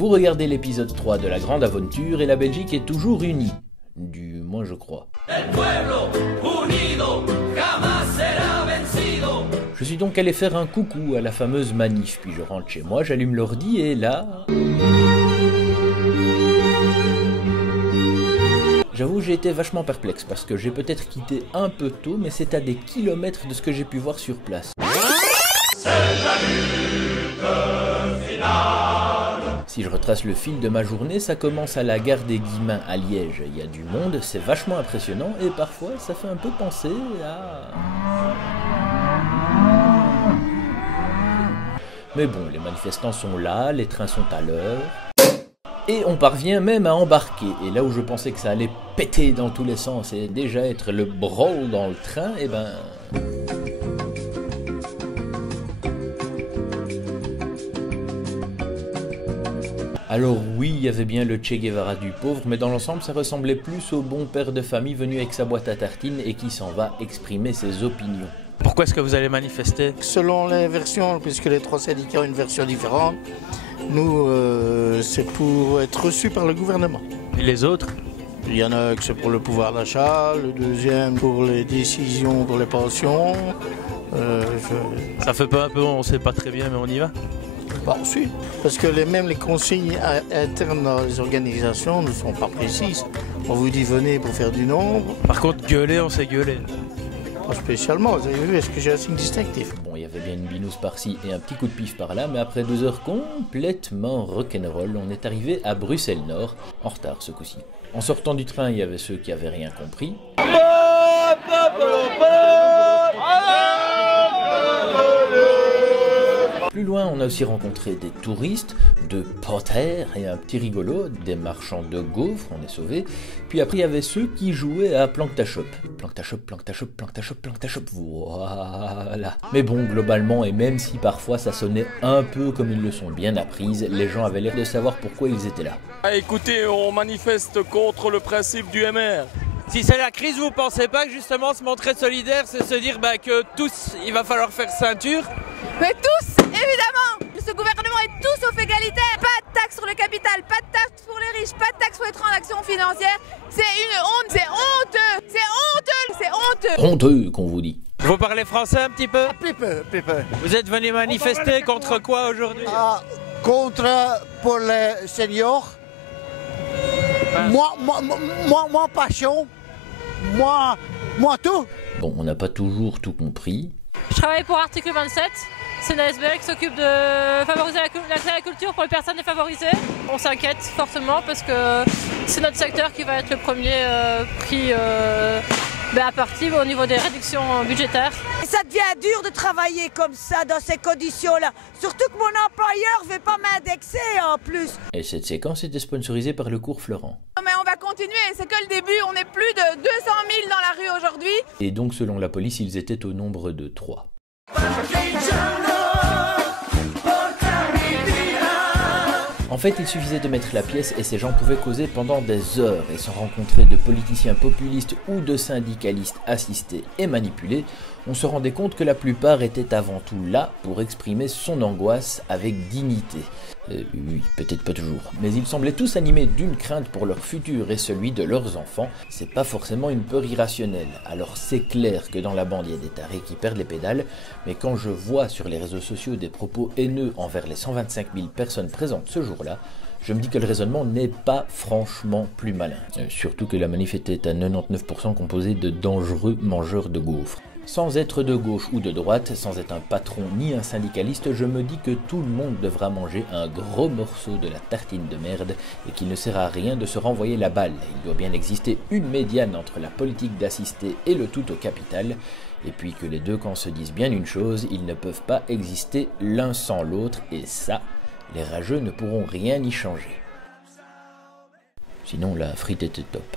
Vous regardez l'épisode 3 de La Grande Aventure et la Belgique est toujours unie. Du moins je crois. Je suis donc allé faire un coucou à la fameuse manif, puis je rentre chez moi, j'allume l'ordi et là... J'avoue, j'ai été vachement perplexe parce que j'ai peut-être quitté un peu tôt, mais c'est à des kilomètres de ce que j'ai pu voir sur place. Si je retrace le fil de ma journée, ça commence à la gare des Guillemins à Liège. Il y a du monde, c'est vachement impressionnant et parfois ça fait un peu penser à... Mais bon, les manifestants sont là, les trains sont à l'heure... Et on parvient même à embarquer. Et là où je pensais que ça allait péter dans tous les sens et déjà être le brawl dans le train, eh ben... Alors oui, il y avait bien le Che Guevara du pauvre, mais dans l'ensemble ça ressemblait plus au bon père de famille venu avec sa boîte à tartines et qui s'en va exprimer ses opinions. Pourquoi est-ce que vous allez manifester? Selon les versions, puisque les trois syndicats ont une version différente, nous, c'est pour être reçu par le gouvernement. Et les autres? Il y en a que c'est pour le pouvoir d'achat, le deuxième pour les décisions pour les pensions. Ça fait pas un peu, on sait pas très bien, mais on y va? Bon, si, parce que même les consignes internes dans les organisations ne sont pas précises. On vous dit venez pour faire du nombre. Par contre, gueuler, on sait gueuler. Pas spécialement, vous avez vu, est-ce que j'ai un signe distinctif? Bon, il y avait bien une binouse par-ci et un petit coup de pif par-là, mais après 2 heures complètement rock'n'roll, on est arrivé à Bruxelles-Nord, en retard ce coup-ci. En sortant du train, il y avait ceux qui avaient rien compris. Plus loin, on a aussi rencontré des touristes, de panthères et un petit rigolo, des marchands de gaufres, on est sauvés. Puis après, il y avait ceux qui jouaient à Planktashop. Planktashop, Planktashop, Planktashop, Planktashop, voilà. Mais bon, globalement, et même si parfois ça sonnait un peu comme une leçon bien apprise, les gens avaient l'air de savoir pourquoi ils étaient là. Ah, écoutez, on manifeste contre le principe du MR. Si c'est la crise, vous pensez pas que justement se montrer solidaire, c'est se dire que tous, il va falloir faire ceinture? Mais tous, évidemment. Ce gouvernement est tout sauf égalitaire. Pas de taxe sur le capital, pas de taxe pour les riches, pas de taxe sur les transactions financières. C'est une honte, c'est honteux, c'est honteux, c'est honteux. Honteux, qu'on vous dit. Vous parlez français un petit peu? Peu. Vous êtes venu manifester contre quoi aujourd'hui? Contre pour les seniors. Moi passion. Moi tout. Bon, on n'a pas toujours tout compris. Je travaille pour Article 27. C'est une ASBL qui s'occupe de favoriser l'accès à la culture pour les personnes défavorisées. On s'inquiète fortement parce que c'est notre secteur qui va être le premier pris à partie au niveau des réductions budgétaires. Ça devient dur de travailler comme ça, dans ces conditions-là. Surtout que mon employeur ne veut pas m'indexer en plus. Et cette séquence était sponsorisée par le cours Florent. Mais on va continuer, c'est que le début, on est plus de 200 000 dans la rue aujourd'hui. Et donc selon la police, ils étaient au nombre de 3. En fait, il suffisait de mettre la pièce et ces gens pouvaient causer pendant des heures et sans rencontrer de politiciens populistes ou de syndicalistes assistés et manipulés, on se rendait compte que la plupart étaient avant tout là pour exprimer son angoisse avec dignité. Oui, peut-être pas toujours, mais ils semblaient tous animés d'une crainte pour leur futur et celui de leurs enfants. C'est pas forcément une peur irrationnelle, alors c'est clair que dans la bande il y a des tarés qui perdent les pédales, mais quand je vois sur les réseaux sociaux des propos haineux envers les 125 000 personnes présentes ce jour-là, je me dis que le raisonnement n'est pas franchement plus malin. Surtout que la manif était à 99% composée de dangereux mangeurs de gaufres. Sans être de gauche ou de droite, sans être un patron ni un syndicaliste, je me dis que tout le monde devra manger un gros morceau de la tartine de merde et qu'il ne sert à rien de se renvoyer la balle. Il doit bien exister une médiane entre la politique d'assister et le tout au capital, et puis que les deux camps se disent bien une chose, ils ne peuvent pas exister l'un sans l'autre, et ça, les rageux ne pourront rien y changer. Sinon la frite était top.